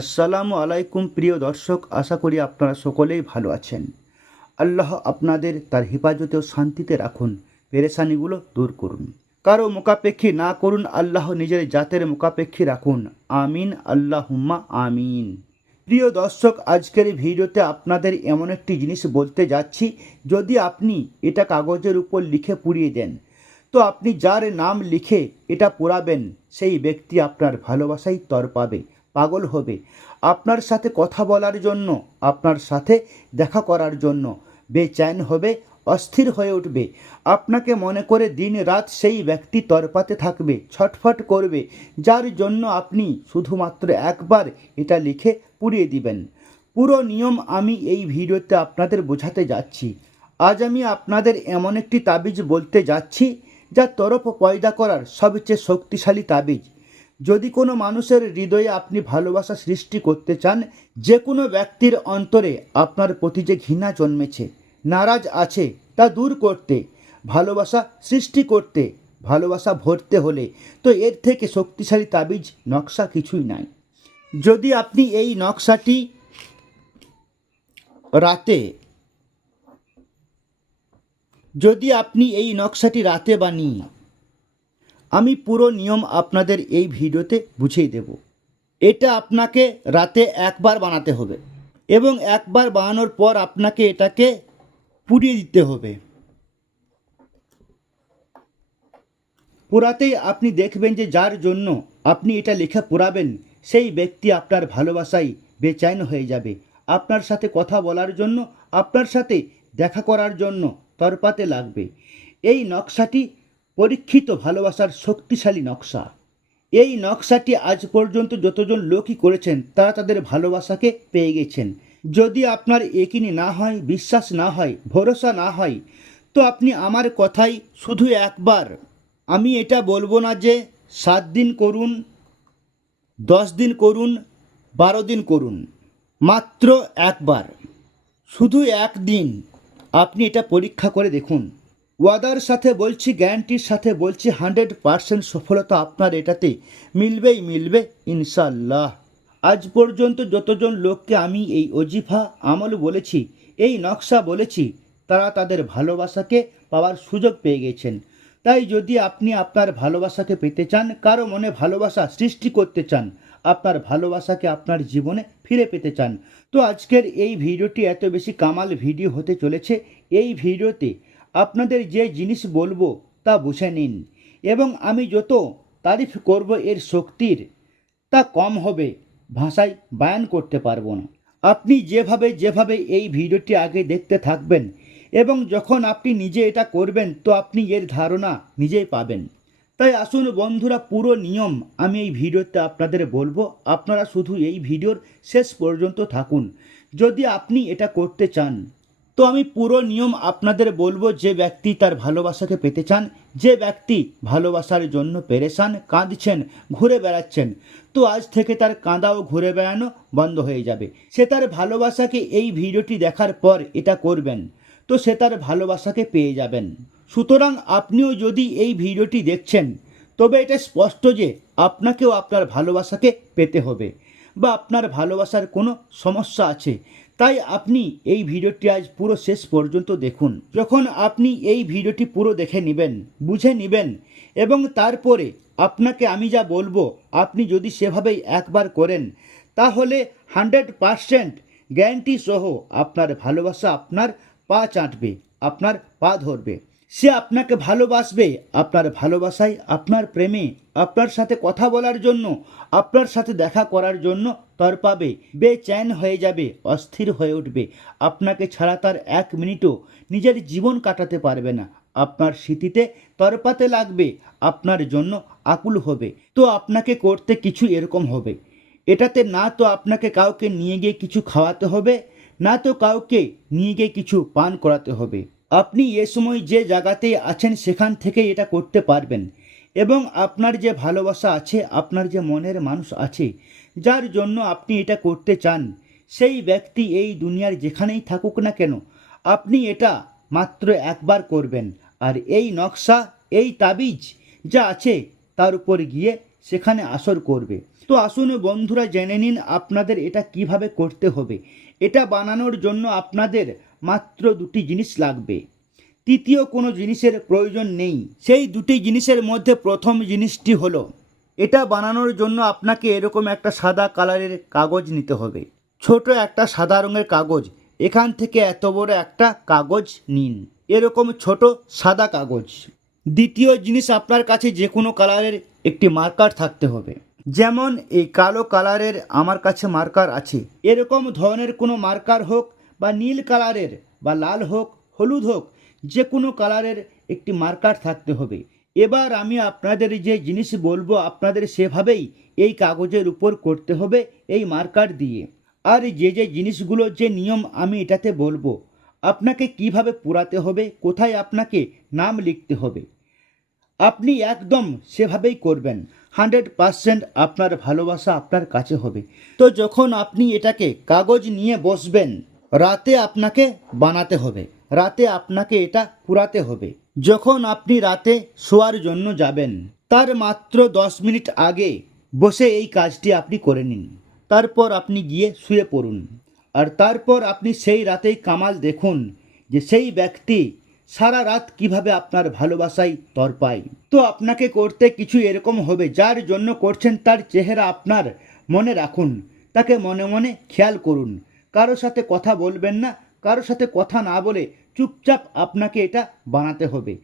আসসালামু আলাইকুম, প্রিয় দর্শক, আশা করি আপনারা সকলেই ভালো আছেন। আল্লাহ আপনাদের তার হেফাজতে ও শান্তিতে রাখুন, পেরেশানিগুলো দূর করুন। কারও মোকাপেক্ষী না করুন, আল্লাহ নিজের জাতের মোকাপেক্ষী রাখুন। আমিন, আল্লাহুম্মা আমিন। প্রিয় দর্শক, আজকের ভিডিওতে আপনাদের এমন একটি জিনিস বলতে যাচ্ছি, যদি আপনি এটা কাগজের উপর লিখে পুড়িয়ে দেন, তো আপনি যার নাম লিখে এটা পোড়াবেন, সেই ব্যক্তি আপনার ভালোবাসাই তর পাবে। পাগল হবে। আপনার সাথে কথা বলার জন্য, আপনার সাথে দেখা করার জন্য বেচैन হবে, অস্থির হয়ে উঠবে। আপনাকে মনে করে দিন রাত সেই ব্যক্তি তরপাতে থাকবে, ছটফট করবে, যার জন্য আপনি শুধুমাত্র একবার এটা লিখে পুড়িয়ে দিবেন। পুরো নিয়ম আমি এই ভিডিওতে আপনাদের বোঝাতে যাচ্ছি। আজ আমি আপনাদের এমন একটি তাবিজ বলতে যাচ্ছি, যা তরফ পয়দা করার সবচেয়ে শক্তিশালী তাবিজ। যদি কোনো মানুষের হৃদয়ে আপনি ভালোবাসা সৃষ্টি করতে চান, যে কোনো ব্যক্তির অন্তরে আপনার প্রতি যে ঘৃণা জন্মেছে, নারাজ আছে তা দূর করতে, ভালোবাসা সৃষ্টি করতে, ভালোবাসা ভরতে হলে তো এর থেকে শক্তিশালী তাবিজ, নকশা কিছুই নাই। যদি আপনি এই নকশাটি রাতে, যদি আপনি এই নকশাটি রাতে বানিয়ে আমি পুরো নিয়ম আপনাদের এই ভিডিওতে বুঝিয়ে দেব। এটা আপনাকে রাতে একবার বানাতে হবে এবং একবার বানানোর পর আপনাকে এটাকে পুড়িয়ে দিতে হবে। পোড়াতেই আপনি দেখবেন যে যার জন্য আপনি এটা লেখা পোড়াবেন সেই ব্যক্তি আপনার ভালোবাসায় বেচাইন হয়ে যাবে। আপনার সাথে কথা বলার জন্য, আপনার সাথে দেখা করার জন্য তরপাতে লাগবে। এই নকশাটি পরীক্ষিত ভালোবাসার শক্তিশালী নকশা। এই নকশাটি আজ পর্যন্ত যতজন লোকই করেছেন, তারা তাদের ভালোবাসাকে পেয়ে গেছেন। যদি আপনার একিনি না হয়, বিশ্বাস না হয়, ভরসা না হয়, তো আপনি আমার কথাই শুধু একবার। আমি এটা বলব না যে সাত দিন করুন, দশ দিন করুন, বারো দিন করুন, মাত্র একবার। শুধু একদিন। আপনি এটা পরীক্ষা করে দেখুন। ওয়াদার সাথে বলছি, গ্যারান্টির সাথে বলছি, হান্ড্রেড পারসেন্ট সফলতা আপনার এটাতে মিলবেই মিলবে ইনশাল্লাহ আজ পর্যন্ত যতজন লোককে আমি এই অজিফা আমল বলেছি, এই নকশা বলেছি, তারা তাদের ভালোবাসাকে পাওয়ার সুযোগ পেয়ে গেছেন। তাই যদি আপনি আপনার ভালোবাসাকে পেতে চান, কারও মনে ভালোবাসা সৃষ্টি করতে চান, আপনার ভালোবাসাকে আপনার জীবনে ফিরে পেতে চান, তো আজকের এই ভিডিওটি এত বেশি কামাল ভিডিও হতে চলেছে। এই ভিডিওতে আপনাদের যে জিনিস বলব তা বুঝে নিন এবং আমি যত তারিফ করব এর শক্তির, তা কম হবে ভাষায় বায়ান করতে পারব না। আপনি যেভাবে যেভাবে এই ভিডিওটি আগে দেখতে থাকবেন এবং যখন আপনি নিজে এটা করবেন তো আপনি এর ধারণা নিজেই পাবেন। তাই আসুন বন্ধুরা, পুরো নিয়ম আমি এই ভিডিওতে আপনাদের বলব। আপনারা শুধু এই ভিডিওর শেষ পর্যন্ত থাকুন। যদি আপনি এটা করতে চান তো আমি পুরো নিয়ম আপনাদের বলব, যে ব্যক্তি তার ভালোবাসাকে পেতে চান, যে ব্যক্তি ভালোবাসার জন্য পেরেশান, কাঁদছেন, ঘুরে বেড়াচ্ছেন, তো আজ থেকে তার কাঁদা ও ঘুরে বেড়ানো বন্ধ হয়ে যাবে। সে তার ভালোবাসাকে এই ভিডিওটি দেখার পর এটা করবেন, তো সে তার ভালোবাসাকে পেয়ে যাবেন। সুতরাং আপনিও যদি এই ভিডিওটি দেখছেন, তবে এটা স্পষ্ট যে আপনাকেও আপনার ভালোবাসাকে পেতে হবে, বা আপনার ভালোবাসার কোনো সমস্যা আছে তাই আপনি এই ভিডিওটি আজ পুরো শেষ পর্যন্ত দেখুন। যখন আপনি এই ভিডিওটি পুরো দেখে নেবেন, বুঝে নেবেন এবং তারপরে আপনাকে আমি যা বলব, আপনি যদি সেভাবেই একবার করেন, তাহলে হান্ড্রেড পারসেন্ট গ্যারান্টি সহ আপনার ভালোবাসা আপনার পা চাটবে, আপনার পা ধরবে। সে আপনাকে ভালোবাসবে, আপনার ভালোবাসায়, আপনার প্রেমে, আপনার সাথে কথা বলার জন্য, আপনার সাথে দেখা করার জন্য তরপাবে বেচ্যান হয়ে যাবে, অস্থির হয়ে উঠবে। আপনাকে ছাড়া তার এক মিনিটও নিজের জীবন কাটাতে পারবে না। আপনার স্মৃতিতে তরপাতে লাগবে, আপনার জন্য আকুল হবে। তো আপনাকে করতে কিছু এরকম হবে। এটাতে না তো আপনাকে কাউকে নিয়ে গিয়ে কিছু খাওয়াতে হবে, না তো কাউকে নিয়ে গিয়ে কিছু পান করাতে হবে। আপনি এ সময় যে জায়গাতে আছেন সেখান থেকে এটা করতে পারবেন। এবং আপনার যে ভালোবাসা আছে, আপনার যে মনের মানুষ আছে যার জন্য আপনি এটা করতে চান, সেই ব্যক্তি এই দুনিয়ার যেখানেই থাকুক না কেন, আপনি এটা মাত্র একবার করবেন। আর এই নকশা, এই তাবিজ যা আছে, তার উপর গিয়ে সেখানে আসর করবে। তো আসুন বন্ধুরা, জেনে নিন আপনাদের এটা কীভাবে করতে হবে। এটা বানানোর জন্য আপনাদের মাত্র দুটি জিনিস লাগবে। তৃতীয় কোনো জিনিসের প্রয়োজন নেই। সেই দুটি জিনিসের মধ্যে প্রথম জিনিসটি হলো এটা বানানোর জন্য আপনাকে এরকম একটা সাদা কালারের কাগজ নিতে হবে। ছোট একটা সাদা রঙের কাগজ। এখান থেকে এত বড় একটা কাগজ নিন। এরকম ছোট সাদা কাগজ। দ্বিতীয় জিনিস আপনার কাছে যে কোনো কালারের একটি মার্কার থাকতে হবে। যেমন এই কালো কালারের আমার কাছে মার্কার আছে। এরকম ধরনের কোনো মার্কার হোক বা নীল কালারের বা লাল হোক, হলুদ হোক, যে কোনো কালারের একটি মার্কার থাকতে হবে। এবার আমি আপনাদের যে জিনিস বলব, আপনাদের সেভাবেই এই কাগজের উপর করতে হবে, এই মার্কার দিয়ে। আর যে যে জিনিসগুলো, যে নিয়ম আমি এটাতে বলব, আপনাকে কীভাবে পুরাতে হবে, কোথায় আপনাকে নাম লিখতে হবে, আপনি একদম সেভাবেই করবেন। হান্ড্রেড পারসেন্ট আপনার ভালোবাসা আপনার কাছে হবে। তো যখন আপনি এটাকে কাগজ নিয়ে বসবেন, রাতে আপনাকে বানাতে হবে। রাতে আপনাকে এটা পুরাতে হবে। যখন আপনি রাতে শোয়ার জন্য যাবেন, তার মাত্র দশ মিনিট আগে বসে এই কাজটি আপনি করে নিন। তারপর আপনি গিয়ে শুয়ে পড়ুন। আর তারপর আপনি সেই রাতেই কামাল দেখুন যে সেই ব্যক্তি সারা রাত কীভাবে আপনার ভালোবাসায় তরপায় তো আপনাকে করতে কিছু এরকম হবে, যার জন্য করছেন তার চেহারা আপনার মনে রাখুন, তাকে মনে মনে খেয়াল করুন। কারোর সাথে কথা বলবেন না কারোর সাথে কথা না বলে চুপচাপ আপনাকে এটা বানাতে হবে।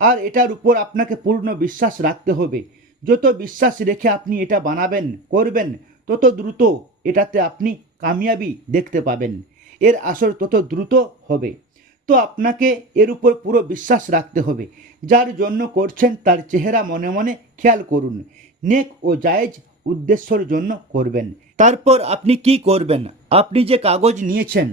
আর এটার উপর আপনাকে পূর্ণ বিশ্বাস রাখতে হবে। যত বিশ্বাস রেখে আপনি এটা বানাবেন, করবেন, তত দ্রুত এটাতে আপনি কামিয়াবি দেখতে পাবেন। এর আসর তত দ্রুত হবে। তো আপনাকে এর উপর পুরো বিশ্বাস রাখতে হবে। যার জন্য করছেন তার চেহারা মনে মনে খেয়াল করুন। নেক ও জায়েজ উদ্দেশ্যর জন্য করবেন। তারপর আপনি কি করবেন? আপনি যে কাগজ নিয়েছেন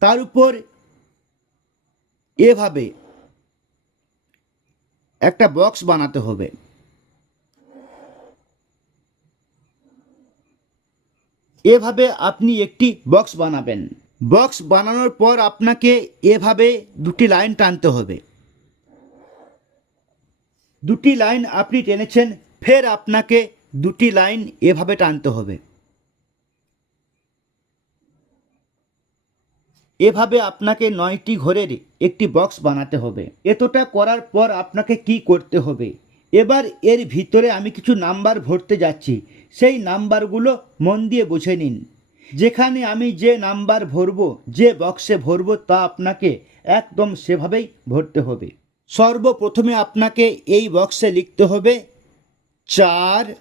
তার উপর এভাবে একটা বক্স বানাতে হবে। এভাবে আপনি একটি বক্স বানাবেন। বক্স বানানোর পর আপনাকে এভাবে দুটি লাইন টানতে হবে। দুটি লাইন আপনি টেনেছেন, ফের আপনাকে দুটি লাইন এভাবে টানতে হবে। এভাবে আপনাকে নয়টি ঘরের একটি বক্স বানাতে হবে। এতটা করার পর আপনাকে কি করতে হবে? এবার এর ভিতরে আমি কিছু নাম্বার ভরতে যাচ্ছি। সেই নাম্বারগুলো মন দিয়ে বুঝে নিন। যেখানে আমি যে নাম্বার ভরবো, যে বক্সে ভরবো, তা আপনাকে একদম সেভাবেই ভরতে হবে। সর্বপ্রথমে আপনাকে এই বক্সে লিখতে হবে চার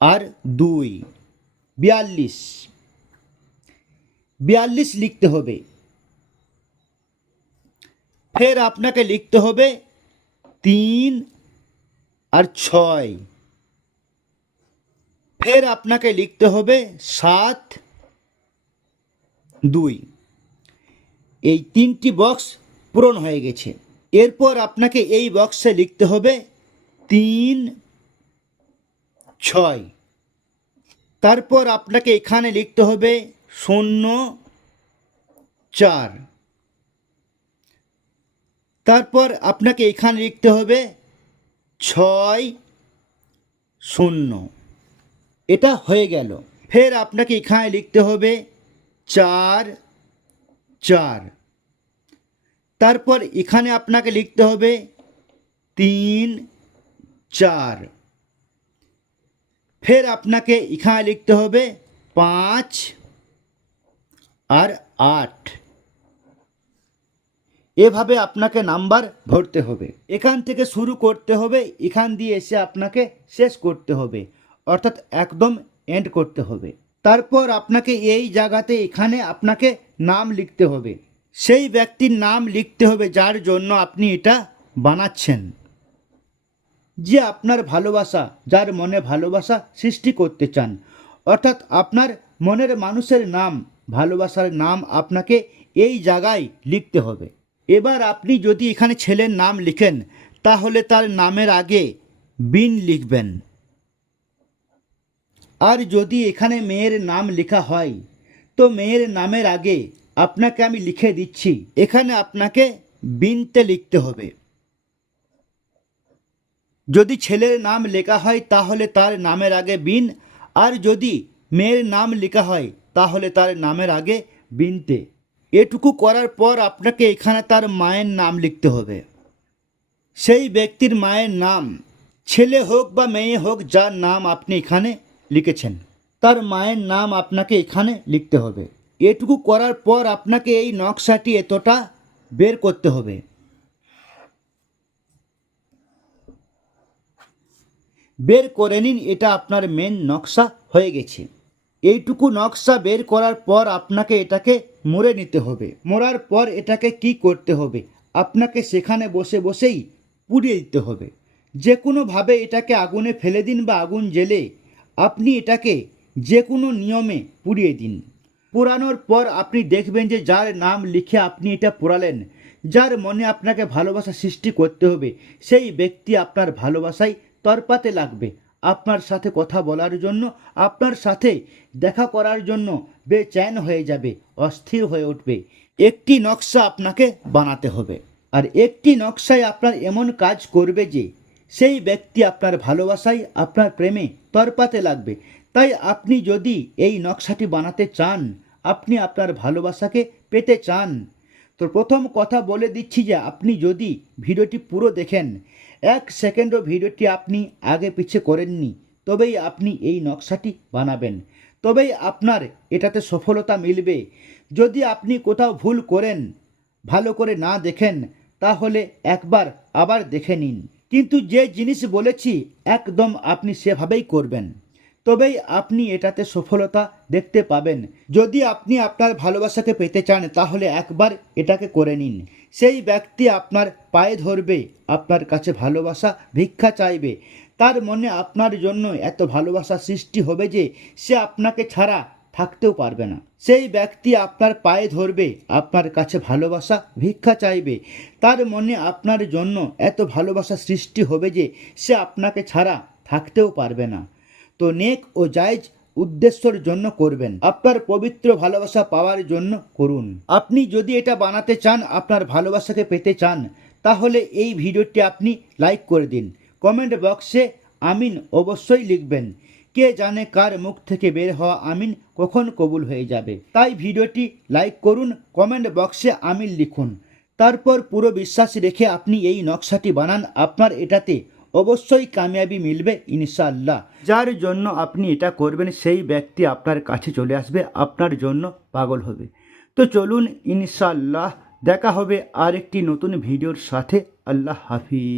আর দুই। বিয়াল্লিশ। বিয়াল্লিশ লিখতে হবে। ফের আপনাকে লিখতে হবে তিন আর ছয়। ফের আপনাকে লিখতে হবে সাত দুই। এই তিনটি বক্স পূরণ হয়ে গেছে। এরপর আপনাকে এই বক্সে লিখতে হবে তিন, ছয়। তারপর আপনাকে এখানে লিখতে হবে শূন্য চার। তারপর আপনাকে এখানে লিখতে হবে ছয় শূন্য। এটা হয়ে গেল। ফের আপনাকে এখানে লিখতে হবে চার চার। তারপর এখানে আপনাকে লিখতে হবে তিন চার। ফের আপনাকে এখানে লিখতে হবে পাঁচ আর আট। এভাবে আপনাকে নাম্বার ভরতে হবে। এখান থেকে শুরু করতে হবে, এখান দিয়ে এসে আপনাকে শেষ করতে হবে, অর্থাৎ একদম এন্ড করতে হবে। তারপর আপনাকে এই জায়গাতে এখানে আপনাকে নাম লিখতে হবে। সেই ব্যক্তির নাম লিখতে হবে যার জন্য আপনি এটা বানাচ্ছেন। যে আপনার ভালোবাসা, যার মনে ভালোবাসা সৃষ্টি করতে চান, অর্থাৎ আপনার মনের মানুষের নাম ভালোবাসার নাম আপনাকে এই জায়গায় লিখতে হবে। এবার আপনি যদি এখানে ছেলের নাম লিখেন, তাহলে তার নামের আগে বিন লিখবেন। আর যদি এখানে মেয়ের নাম লেখা হয়, তো মেয়ের নামের আগে আপনাকে আমি লিখে দিচ্ছি। এখানে আপনাকে বিনতে লিখতে হবে। যদি ছেলের নাম লেখা হয়, তাহলে তার নামের আগে বিন। আর যদি মেয়ের নাম লেখা হয় তাহলে তার নামের আগে বিনতে। এটুকু করার পর আপনাকে এখানে তার মায়ের নাম লিখতে হবে। সেই ব্যক্তির মায়ের নাম, ছেলে হোক বা মেয়ে হোক, যার নাম আপনি এখানে লিখেছেন, তার মায়ের নাম আপনাকে এখানে লিখতে হবে। এটুকু করার পর আপনাকে এই নকশাটি এতটা বের করতে হবে। বের করে নিন, এটা আপনার মেন নকশা হয়ে গেছে। এইটুকু নকশা বের করার পর আপনাকে এটাকে মুড়ে নিতে হবে। মোড়ার পর এটাকে কি করতে হবে? আপনাকে সেখানে বসে বসেই পুড়িয়ে দিতে হবে। যে কোনোভাবে এটাকে আগুনে ফেলে দিন বা আগুন জেলে আপনি এটাকে যে কোনো নিয়মে পুড়িয়ে দিন। পোড়ানোর পর আপনি দেখবেন যে যার নাম লিখে আপনি এটা পোড়ালেন, যার মনে আপনাকে ভালোবাসা সৃষ্টি করতে হবে, সেই ব্যক্তি আপনার ভালোবাসায় তরপাতে লাগবে। আপনার সাথে কথা বলার জন্য, আপনার সাথে দেখা করার জন্য বেচੈন হয়ে যাবে, অস্থির হয়ে উঠবে। একটি নকশা আপনাকে বানাতে হবে। আর একটি নকশায় আপনার এমন কাজ করবে যে, সেই ব্যক্তি আপনার ভালোবাসায়, আপনার প্রেমে তরপাতে লাগবে। তাই আপনি যদি এই নকশাটি বানাতে চান, আপনি আপনার ভালোবাসাকে পেতে চান তো প্রথম কথা বলে দিচ্ছি যে আপনি যদি ভিডিওটি পুরো দেখেন, এক সেকেন্ডও ভিডিওটি আপনি আগে পিছে করেননি, তবেই আপনি এই নকশাটি বানাবেন। তবেই আপনার এটাতে সফলতা মিলবে। যদি আপনি কোথাও ভুল করেন, ভালো করে না দেখেন, তাহলে একবার আবার দেখে নিন। কিন্তু যে জিনিস বলেছি, একদম আপনি সেভাবেই করবেন। তবেই আপনি এটাতে সফলতা দেখতে পাবেন। যদি আপনি আপনার ভালোবাসাকে পেতে চান, তাহলে একবার এটাকে করে নিন। সেই ব্যক্তি আপনার পায়ে ধরবে, আপনার কাছে ভালোবাসা, ভিক্ষা চাইবে। তার মনে আপনার জন্য এত ভালোবাসা সৃষ্টি হবে যে, সে আপনাকে ছাড়া থাকতেও পারবে না। সেই ব্যক্তি আপনার পায়ে ধরবে, আপনার কাছে ভালোবাসা, ভিক্ষা চাইবে। তার মনে আপনার জন্য এত ভালোবাসা সৃষ্টি হবে যে, সে আপনাকে ছাড়া থাকতেও পারবে না। তো নেক ও জায়জ উদ্দেশ্যর জন্য করবেন। আপনার পবিত্র ভালোবাসা পাওয়ার জন্য করুন। আপনি যদি এটা বানাতে চান, আপনার ভালোবাসাকে পেতে চান, তাহলে এই ভিডিওটি আপনি লাইক করে দিন। কমেন্ট বক্সে আমিন অবশ্যই লিখবেন। কে জানে কার মুখ থেকে বের হওয়া আমিন কখন কবুল হয়ে যাবে। তাই ভিডিওটি লাইক করুন, কমেন্ট বক্সে আমিন লিখুন। তারপর পুরো বিশ্বাস রেখে আপনি এই নকশাটি বানান। আপনার এটাতে অবশ্যই কামিয়াবি মিলবে ইনশাল্লাহ যার জন্য আপনি এটা করবেন, সেই ব্যক্তি আপনার কাছে চলে আসবে, আপনার জন্য পাগল হবে। তো চলুন ইনশাল্লাহ দেখা হবে আরেকটি নতুন ভিডিওর সাথে। আল্লাহ হাফিজ।